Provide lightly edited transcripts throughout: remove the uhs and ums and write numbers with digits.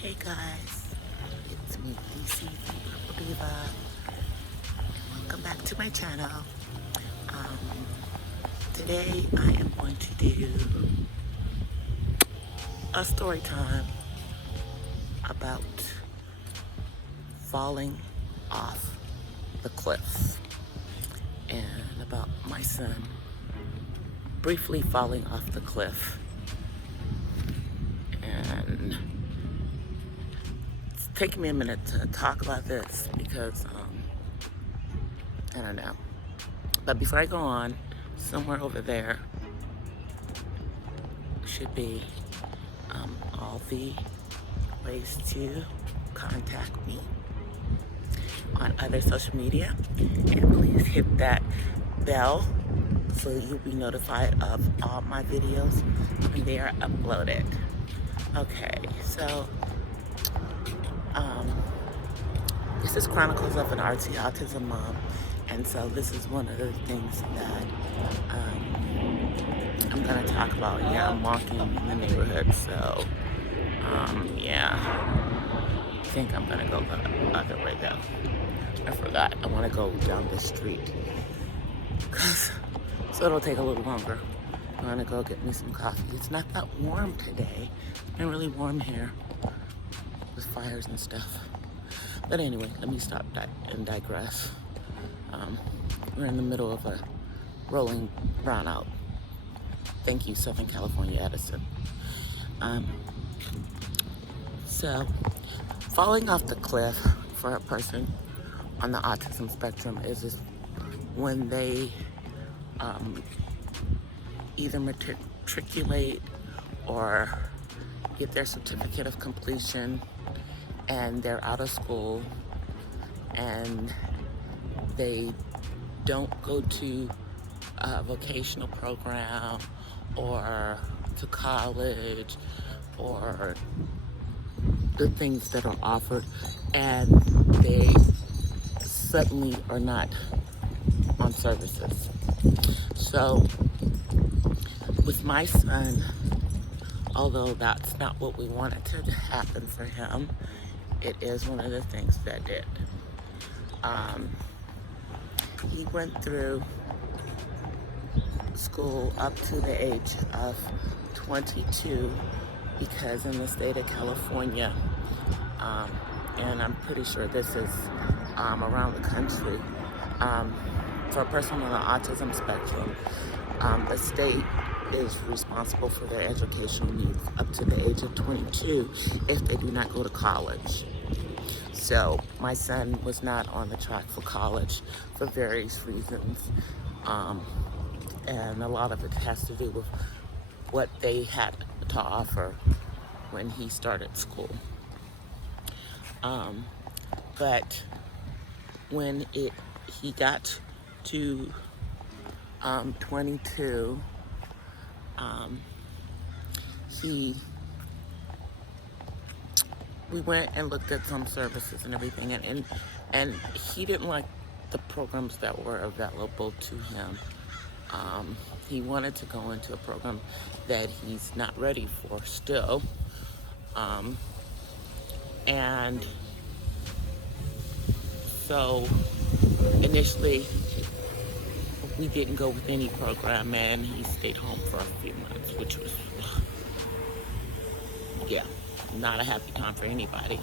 Hey guys, it's me, DC Purple Diva. Welcome back to my channel. Um, Today I am going to do a story time about falling off the cliff and about my son briefly falling off the cliff. And it's taking me a minute to talk about this because I don't know. But before I go on, somewhere over there should be all the ways to contact me on other social media. And please hit that bell so you'll be notified of all my videos when they are uploaded. Okay, so this is Chronicles of an Artsy Autism Mom. And so this is one of the things that I'm gonna talk about. Yeah, I'm walking in the neighborhood, so yeah, I think I'm gonna go the other way though. I forgot, I wanna go down the street, so it'll take a little longer. I'm gonna go get me some coffee. It's not that warm today. It's been really warm here with fires and stuff. But anyway, let me stop and digress. We're in the middle of a rolling brownout. Thank you, Southern California Edison. So, falling off the cliff for a person on the autism spectrum is when they either matriculate or get their certificate of completion and they're out of school and they don't go to a vocational program or to college or the things that are offered, and they suddenly are not on services. So with my son, although that's not what we wanted to happen for him, it is one of the things that did. He went through school up to the age of 22 because in the state of California, and I'm pretty sure this is around the country, for a person on the autism spectrum, the state is responsible for their educational needs up to the age of 22 if they do not go to college. So my son was not on the track for college for various reasons. And a lot of it has to do with what they had to offer when he started school. But when he got to 22, we went and looked at some services and everything, and he didn't like the programs that were available to him. He wanted to go into a program that he's not ready for still. And so initially we didn't go with any program, and he stayed home for a few months, which was, yeah, not a happy time for anybody.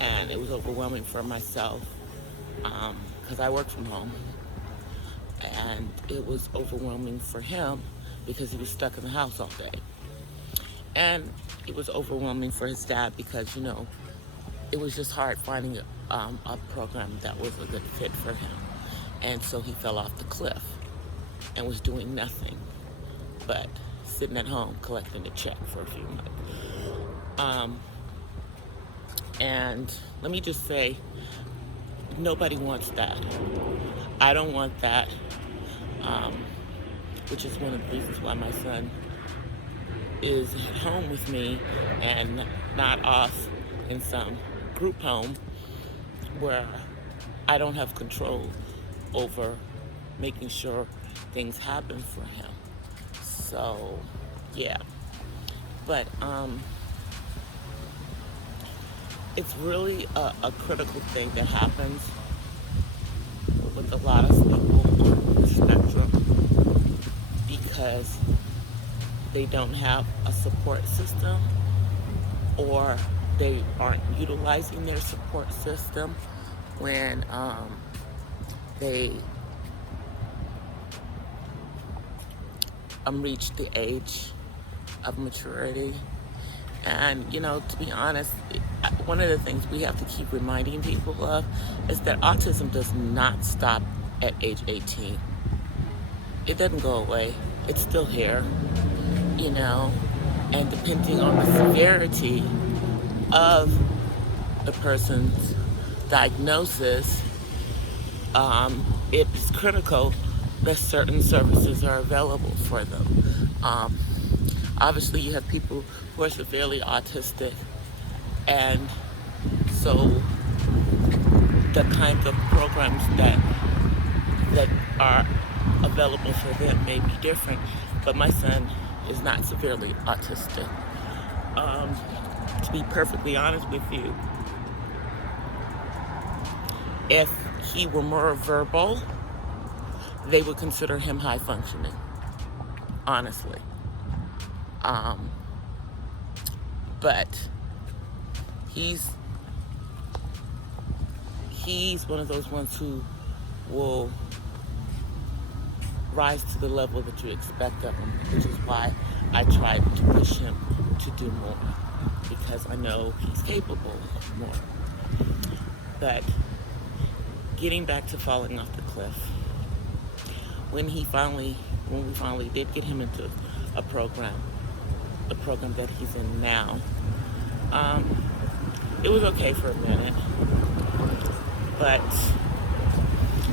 And it was overwhelming for myself because I work from home. And it was overwhelming for him because he was stuck in the house all day. And it was overwhelming for his dad because, you know, it was just hard finding a program that was a good fit for him. And so he fell off the cliff and was doing nothing but sitting at home collecting a check for a few months. And let me just say, nobody wants that. I don't want that, which is one of the reasons why my son is at home with me and not off in some group home where I don't have control over making sure things happen for him. So, yeah. But it's really a critical thing that happens with a lot of people on the spectrum because they don't have a support system, or they aren't utilizing their support system when they reach the age of maturity. And, to be honest, one of the things we have to keep reminding people of is that autism does not stop at age 18. It doesn't go away. It's still here, and depending on the severity of the person's diagnosis, it's critical that certain services are available for them. Obviously, you have people who are severely autistic, and so the kinds of programs that are available for them may be different. But my son is not severely autistic. To be perfectly honest with you, if he were more verbal, they would consider him high functioning, honestly. But he's one of those ones who will rise to the level that you expect of him, which is why I try to push him to do more, because I know he's capable of more. But getting back to falling off the cliff, when we finally did get him into a program, the program that he's in now, it was okay for a minute, but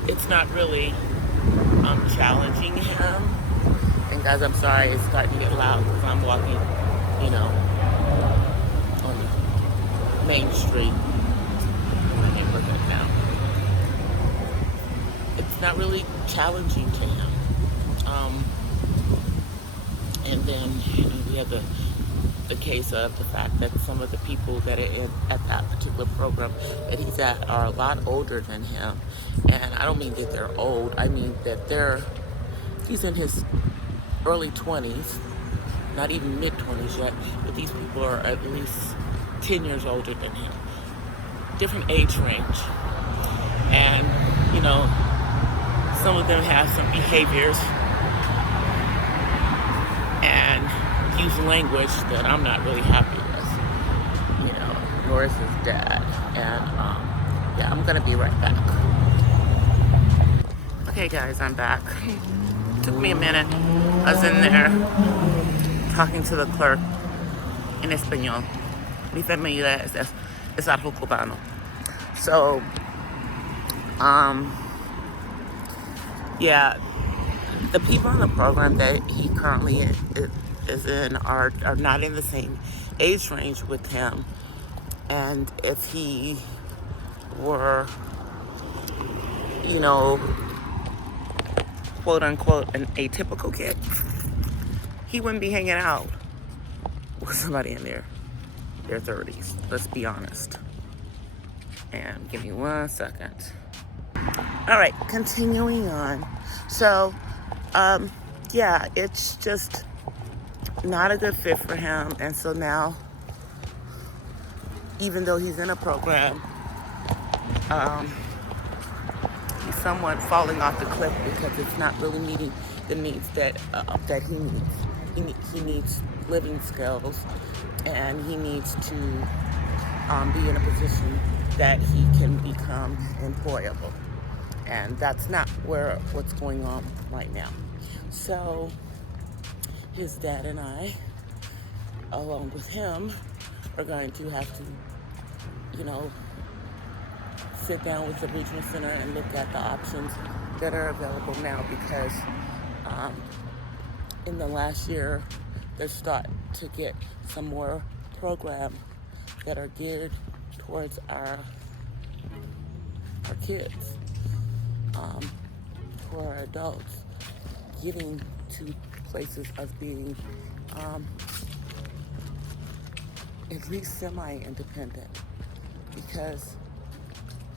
it's not really challenging him. And guys, I'm sorry, it's starting to get loud because I'm walking, on the main street in my neighborhood now. It's not really challenging to him. And then we have the case of the fact that some of the people that are at that particular program that he's at are a lot older than him. And I don't mean that they're old, I mean that he's in his early 20s, not even mid-20s yet, but these people are at least 10 years older than him. Different age range. And, some of them have some behaviors and use language that I'm not really happy with, nor is his dad. And, I'm gonna be right back. Okay guys, I'm back. Took me a minute. I was in there talking to the clerk in Espanol. Bienvenida es algo cubano. So, the people in the program that he currently is in are not in the same age range with him. And if he were, quote unquote, an atypical kid, he wouldn't be hanging out with somebody in their 30s. Let's be honest. And give me 1 second. All right, continuing on. So, it's just not a good fit for him. And so now, even though he's in a program, he's somewhat falling off the cliff because it's not really meeting the needs that he needs. He needs living skills, and he needs to be in a position that he can become employable. And that's not what's going on right now. So his dad and I, along with him, are going to have to, sit down with the regional center and look at the options that are available now, because in the last year, they're starting to get some more programs that are geared towards our kids, for our adults, getting to places of being at least semi-independent. because,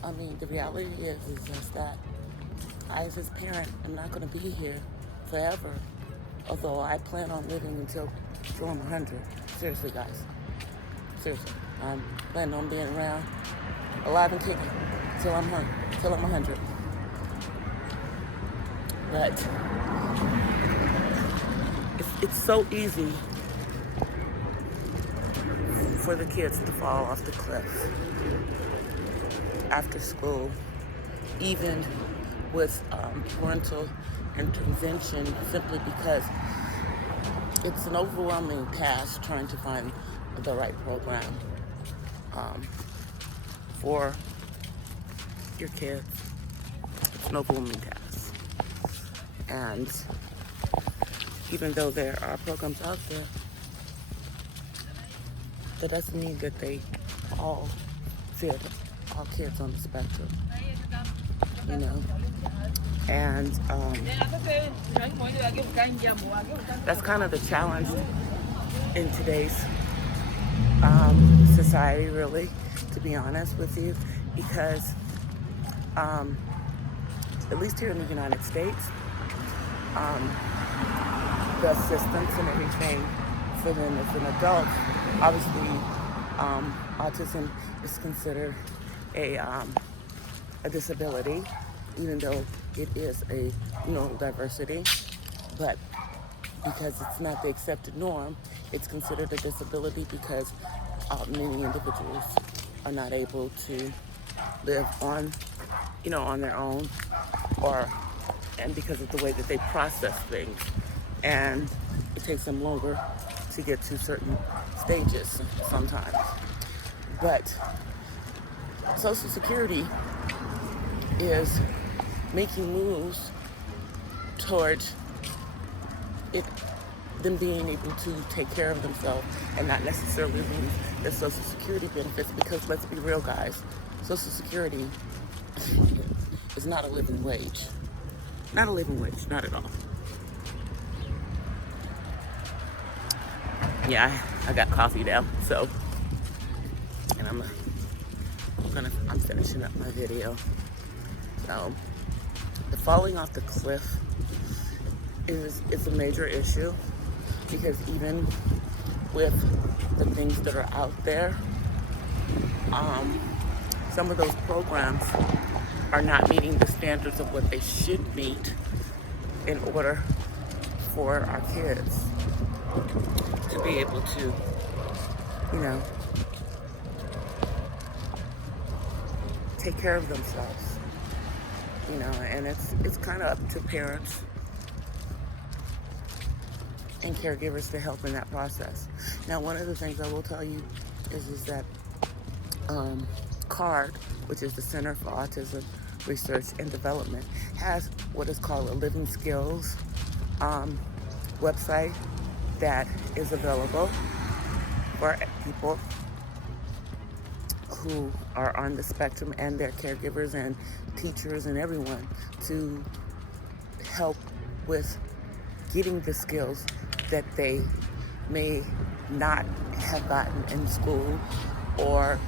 I mean, the reality is just that I, as his parent, am not going to be here forever. Although I plan on living until I'm 100. Seriously, guys. Seriously. I'm planning on being around, alive and kicking, till I'm 100. But it's so easy for the kids to fall off the cliff after school, even with parental intervention, simply because it's an overwhelming task trying to find the right program for your kids. It's an overwhelming task. And even though there are programs out there, that doesn't mean that they all fit all kids on the spectrum, you know. And that's kind of the challenge in today's society, really, to be honest with you, because at least here in the United States, the assistance and everything for them as an adult, obviously, autism is considered a disability, even though it is a neurodiversity, but because it's not the accepted norm, it's considered a disability because many individuals are not able to live on their own, and because of the way that they process things, and it takes them longer to get to certain stages sometimes. But Social Security is making moves towards them being able to take care of themselves and not necessarily lose their Social Security benefits, because let's be real, guys, Social Security is not a living wage. Not a living wage, not at all. Yeah, I got coffee now, so, and I'm finishing up my video. So, the falling off the cliff is a major issue, because even with the things that are out there, some of those programs are not meeting the standards of what they should meet in order for our kids to be able to, take care of themselves, and it's kind of up to parents and caregivers to help in that process. Now, one of the things I will tell you is that CARD, which is the Center for Autism Research and Development, has what is called a Living Skills website that is available for people who are on the spectrum and their caregivers and teachers and everyone to help with getting the skills that they may not have gotten in school or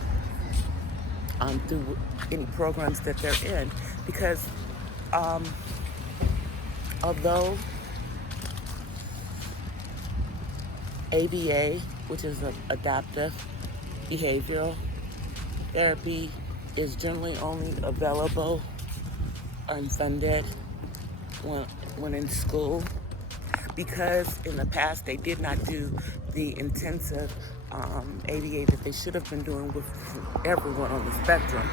through any programs that they're in. Because although ABA, which is adaptive behavioral therapy, is generally only available unfunded when in school, because in the past they did not do the intensive ABA that they should have been doing with everyone on the spectrum.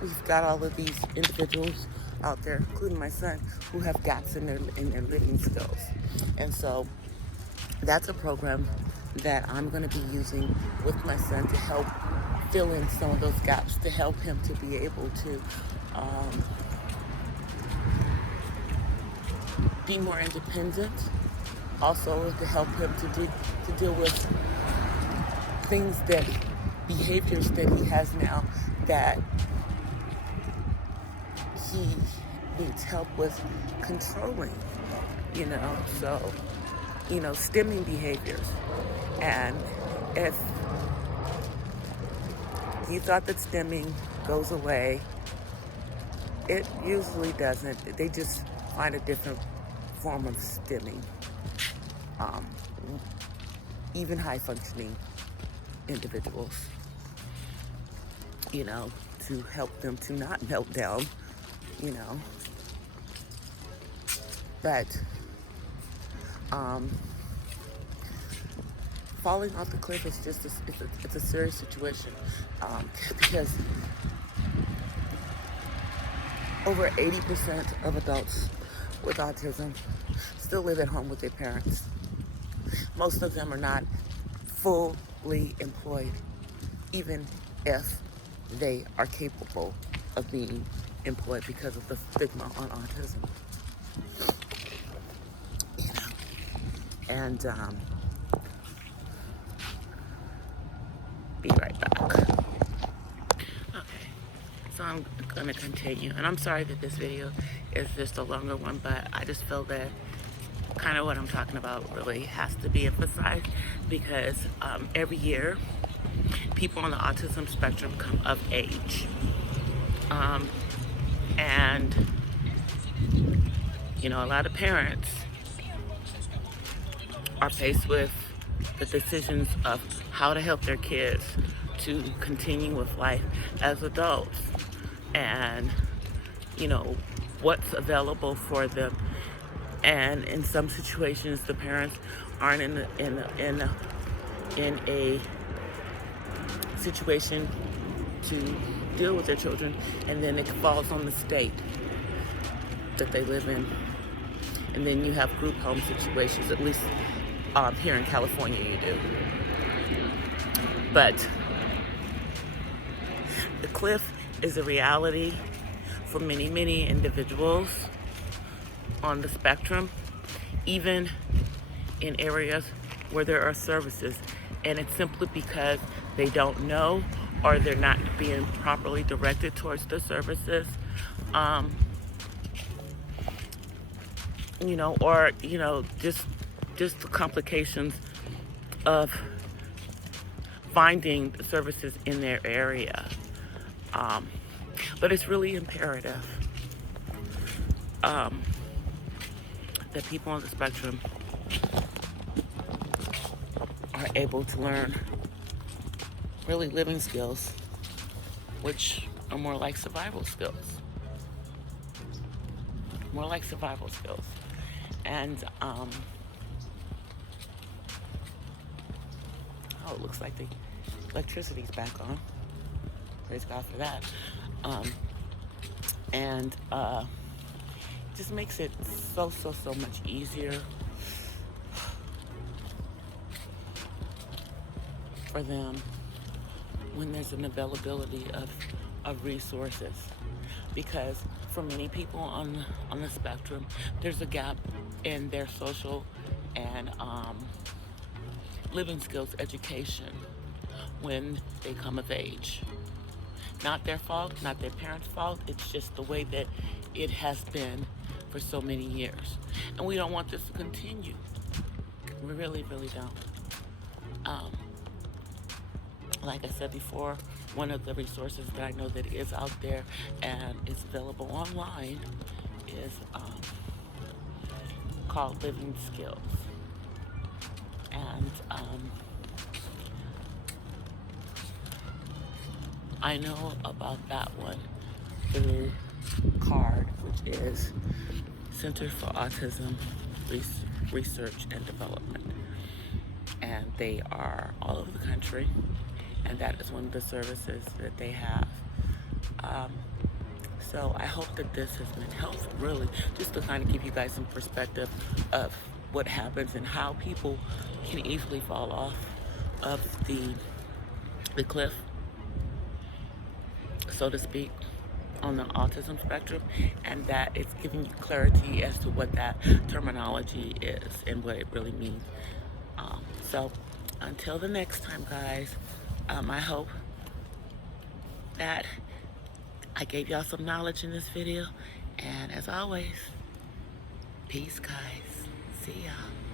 We've got all of these individuals out there, including my son, who have gaps in their living skills. And so that's a program that I'm going to be using with my son to help fill in some of those gaps, to help him to be able to be more independent, also to help him to deal with behaviors that he has now that he needs help with controlling, so, stemming behaviors. And if You thought that stimming goes away. It usually doesn't. They just find a different form of stimming. Um, even high-functioning individuals, to help them to not melt down, you know. But falling off the cliff is just it's a serious situation, because over 80% of adults with autism still live at home with their parents. Most of them are not fully employed, even if they are capable of being employed because of the stigma on autism. And be right back. Okay, so I'm gonna continue, and I'm sorry that this video is just a longer one, but I just feel that kind of what I'm talking about really has to be emphasized, because every year people on the autism spectrum come of age, and a lot of parents are faced with the decisions of how to help their kids to continue with life as adults, and what's available for them. And in some situations, the parents aren't in a situation to deal with their children, and then it falls on the state that they live in. And then you have group home situations, at least here in California you do. But the cliff is a reality for many, many individuals on the spectrum, even in areas where there are services. And it's simply because they don't know, or they're not being properly directed towards the services, or just the complications of finding services in their area. But it's really imperative that people on the spectrum are able to learn really living skills, which are more like survival skills. And it looks like the electricity's back on. Praise God for that. And just makes it so much easier for them when there's an availability of resources. Because for many people on the spectrum, there's a gap in their social and living skills education when they come of age. Not their fault, not their parents' fault. It's just the way that it has been for so many years. And we don't want this to continue. We really, really don't. Like I said before, one of the resources that I know that is out there and is available online is called Living Skills. And I know about that one through CARD, which is Center for Autism Research and Development. And they are all over the country, and that is one of the services that they have. So I hope that this has been helpful, really, just to kind of give you guys some perspective of what happens and how people can easily fall off of the cliff, so to speak, on the autism spectrum, and that it's giving you clarity as to what that terminology is and what it really means. So until the next time, guys, I hope that I gave y'all some knowledge in this video, and as always, peace, guys. See y'all.